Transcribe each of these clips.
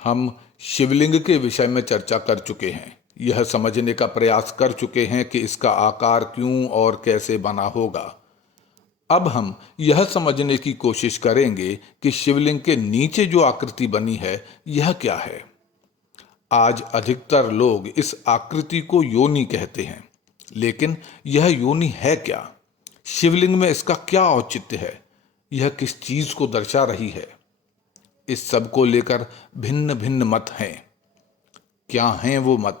हम शिवलिंग के विषय में चर्चा कर चुके हैं। यह समझने का प्रयास कर चुके हैं कि इसका आकार क्यों और कैसे बना होगा। अब हम यह समझने की कोशिश करेंगे कि शिवलिंग के नीचे जो आकृति बनी है यह क्या है। आज अधिकतर लोग इस आकृति को योनि कहते हैं, लेकिन यह योनि है क्या? शिवलिंग में इसका क्या औचित्य है? यह किस चीज को दर्शा रही है? इस सब को लेकर भिन्न भिन्न मत हैं। क्या हैं वो मत?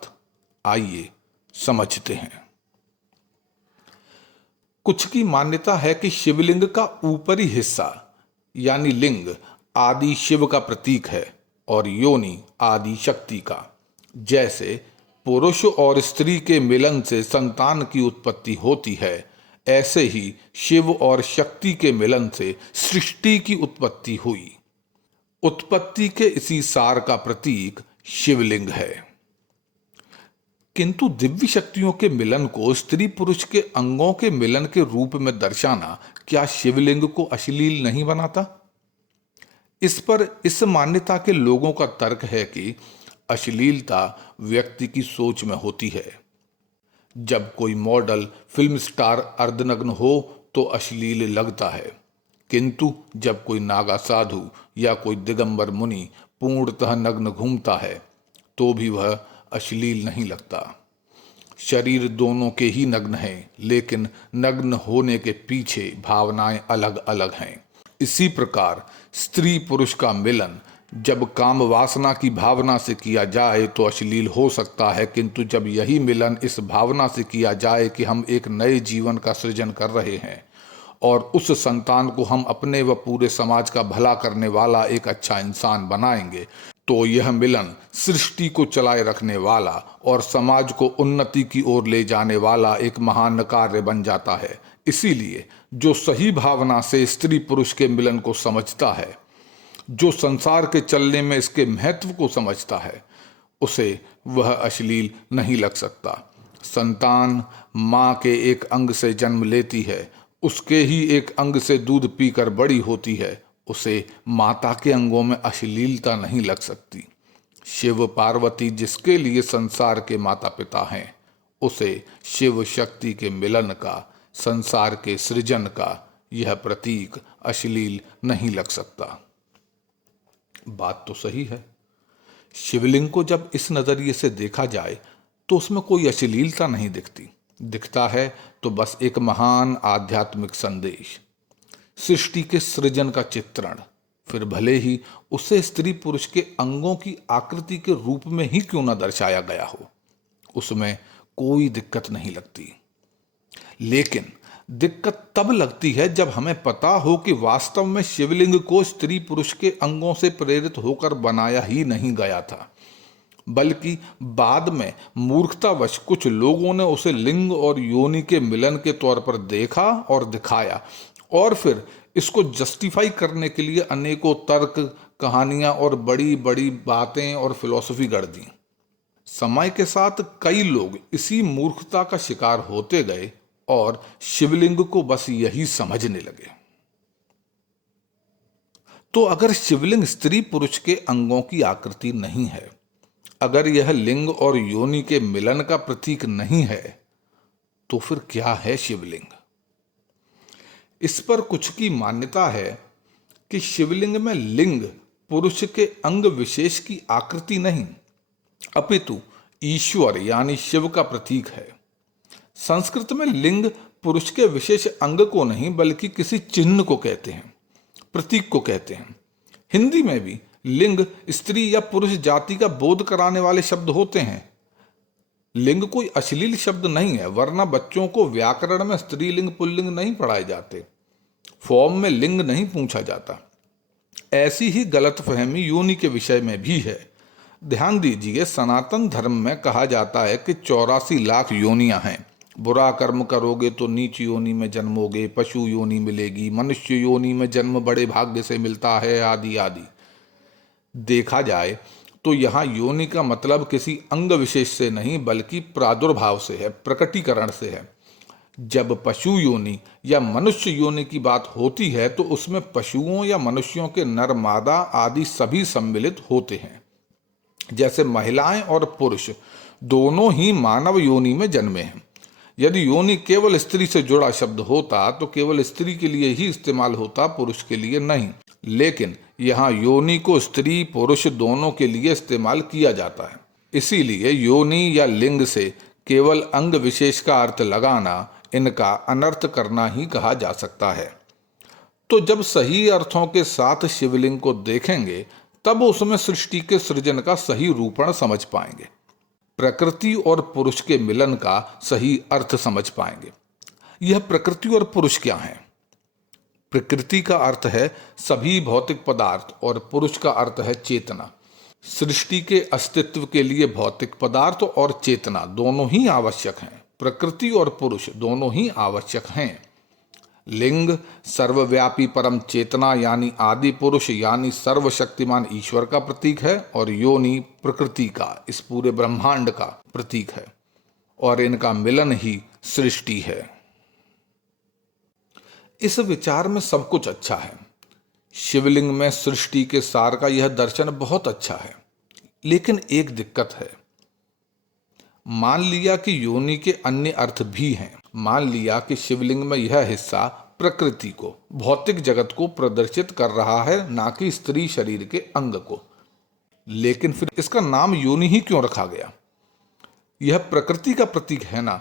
आइए समझते हैं। कुछ की मान्यता है कि शिवलिंग का ऊपरी हिस्सा यानी लिंग आदि शिव का प्रतीक है और योनि आदि शक्ति का। जैसे पुरुष और स्त्री के मिलन से संतान की उत्पत्ति होती है, ऐसे ही शिव और शक्ति के मिलन से सृष्टि की उत्पत्ति हुई। उत्पत्ति के इसी सार का प्रतीक शिवलिंग है। किंतु दिव्य शक्तियों के मिलन को स्त्री पुरुष के अंगों के मिलन के रूप में दर्शाना क्या शिवलिंग को अश्लील नहीं बनाता? इस पर इस मान्यता के लोगों का तर्क है कि अश्लीलता व्यक्ति की सोच में होती है। जब कोई मॉडल फिल्म स्टार अर्धनग्न हो तो अश्लील लगता है, किंतु जब कोई नागा साधु या कोई दिगंबर मुनि पूर्णतः नग्न घूमता है तो भी वह अश्लील नहीं लगता। शरीर दोनों के ही नग्न हैं, लेकिन नग्न होने के पीछे भावनाएं अलग अलग हैं। इसी प्रकार स्त्री पुरुष का मिलन जब काम वासना की भावना से किया जाए तो अश्लील हो सकता है, किंतु जब यही मिलन इस भावना से किया जाए कि हम एक नए जीवन का सृजन कर रहे हैं और उस संतान को हम अपने व पूरे समाज का भला करने वाला एक अच्छा इंसान बनाएंगे, तो यह मिलन सृष्टि को चलाए रखने वाला और समाज को उन्नति की ओर ले जाने वाला एक महान कार्य बन जाता है। इसीलिए जो सही भावना से स्त्री पुरुष के मिलन को समझता है, जो संसार के चलने में इसके महत्व को समझता है, उसे वह अश्लील नहीं लग सकता। संतान माँ के एक अंग से जन्म लेती है, उसके ही एक अंग से दूध पीकर बड़ी होती है, उसे माता के अंगों में अश्लीलता नहीं लग सकती। शिव पार्वती जिसके लिए संसार के माता पिता हैं, उसे शिव शक्ति के मिलन का, संसार के सृजन का यह प्रतीक अश्लील नहीं लग सकता। बात तो सही है। शिवलिंग को जब इस नजरिए से देखा जाए तो उसमें कोई अश्लीलता नहीं दिखती। दिखता है तो बस एक महान आध्यात्मिक संदेश, सृष्टि के सृजन का चित्रण, फिर भले ही उसे स्त्री पुरुष के अंगों की आकृति के रूप में ही क्यों न दर्शाया गया हो, उसमें कोई दिक्कत नहीं लगती। लेकिन दिक्कत तब लगती है जब हमें पता हो कि वास्तव में शिवलिंग को स्त्री पुरुष के अंगों से प्रेरित होकर बनाया ही नहीं गया था, बल्कि बाद में मूर्खतावश कुछ लोगों ने उसे लिंग और योनि के मिलन के तौर पर देखा और दिखाया और फिर इसको जस्टिफाई करने के लिए अनेकों तर्क, कहानियां और बड़ी बड़ी बातें और फिलॉसफी गढ़ दी। समय के साथ कई लोग इसी मूर्खता का शिकार होते गए और शिवलिंग को बस यही समझने लगे। तो अगर शिवलिंग स्त्री पुरुष के अंगों की आकृति नहीं है, अगर यह लिंग और योनि के मिलन का प्रतीक नहीं है, तो फिर क्या है शिवलिंग? इस पर कुछ की मान्यता है कि शिवलिंग में लिंग पुरुष के अंग विशेष की आकृति नहीं, अपितु ईश्वर यानी शिव का प्रतीक है। संस्कृत में लिंग पुरुष के विशेष अंग को नहीं बल्कि किसी चिन्ह को कहते हैं, प्रतीक को कहते हैं। हिंदी में भी लिंग स्त्री या पुरुष जाति का बोध कराने वाले शब्द होते हैं। लिंग कोई अश्लील शब्द नहीं है, वरना बच्चों को व्याकरण में स्त्रीलिंग पुल्लिंग नहीं पढ़ाए जाते, फॉर्म में लिंग नहीं पूछा जाता। ऐसी ही गलतफहमी योनि के विषय में भी है। ध्यान दीजिए, सनातन धर्म में कहा जाता है कि 84 लाख योनियां हैं। बुरा कर्म करोगे तो नीच योनि में जन्मोगे, पशु योनि मिलेगी, मनुष्य योनि में जन्म बड़े भाग्य से मिलता है, आदि आदि। देखा जाए तो यहाँ योनि का मतलब किसी अंग विशेष से नहीं बल्कि प्रादुर्भाव से है, प्रकटीकरण से है। जब पशु योनि या मनुष्य योनि की बात होती है तो उसमें पशुओं या मनुष्यों के नर मादा आदि सभी सम्मिलित होते हैं। जैसे महिलाएं और पुरुष दोनों ही मानव योनि में जन्मे हैं। यदि योनि केवल स्त्री से जुड़ा शब्द होता तो केवल स्त्री के लिए ही इस्तेमाल होता, पुरुष के लिए नहीं। लेकिन यहाँ योनि को स्त्री पुरुष दोनों के लिए इस्तेमाल किया जाता है। इसीलिए योनि या लिंग से केवल अंग विशेष का अर्थ लगाना इनका अनर्थ करना ही कहा जा सकता है। तो जब सही अर्थों के साथ शिवलिंग को देखेंगे तब उसमें सृष्टि के सृजन का सही रूपण समझ पाएंगे, प्रकृति और पुरुष के मिलन का सही अर्थ समझ पाएंगे। यह प्रकृति और पुरुष क्या है? प्रकृति का अर्थ है सभी भौतिक पदार्थ और पुरुष का अर्थ है चेतना। सृष्टि के अस्तित्व के लिए भौतिक पदार्थ और चेतना दोनों ही आवश्यक हैं। प्रकृति और पुरुष दोनों ही आवश्यक हैं। लिंग सर्वव्यापी परम चेतना यानी आदि पुरुष यानी सर्वशक्तिमान ईश्वर का प्रतीक है और योनि प्रकृति का, इस पूरे ब्रह्मांड का प्रतीक है और इनका मिलन ही सृष्टि है। इस विचार में सब कुछ अच्छा है। शिवलिंग में सृष्टि के सार का यह दर्शन बहुत अच्छा है, लेकिन एक दिक्कत है। मान लिया कि योनि के अन्य अर्थ भी हैं। मान लिया कि शिवलिंग में यह हिस्सा प्रकृति को, भौतिक जगत को प्रदर्शित कर रहा है, ना कि स्त्री शरीर के अंग को। लेकिन फिर इसका नाम योनि ही क्यों रखा गया? यह प्रकृति का प्रतीक है ना,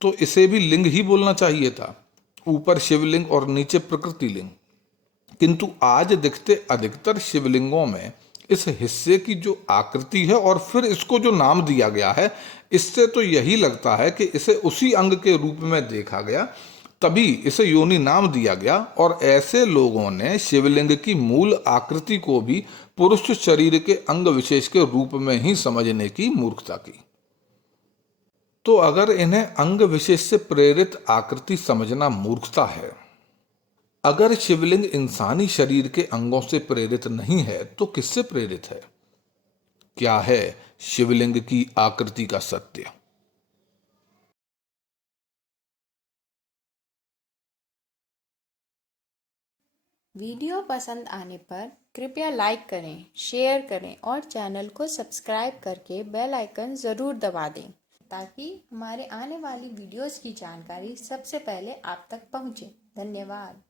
तो इसे भी लिंग ही बोलना चाहिए था। ऊपर शिवलिंग और नीचे प्रकृति लिंग। किंतु आज दिखते अधिकतर शिवलिंगों में इस हिस्से की जो आकृति है और फिर इसको जो नाम दिया गया है, इससे तो यही लगता है कि इसे उसी अंग के रूप में देखा गया, तभी इसे योनि नाम दिया गया। और ऐसे लोगों ने शिवलिंग की मूल आकृति को भी पुरुष शरीर के अंग विशेष के रूप में ही समझने की मूर्खता की। तो अगर इन्हें अंग विशेष से प्रेरित आकृति समझना मूर्खता है, अगर शिवलिंग इंसानी शरीर के अंगों से प्रेरित नहीं है तो किससे प्रेरित है? क्या है शिवलिंग की आकृति का सत्य? वीडियो पसंद आने पर कृपया लाइक करें, शेयर करें और चैनल को सब्सक्राइब करके बेल आइकन ज़रूर दबा दें ताकि हमारे आने वाली वीडियोस की जानकारी सबसे पहले आप तक पहुंचे। धन्यवाद।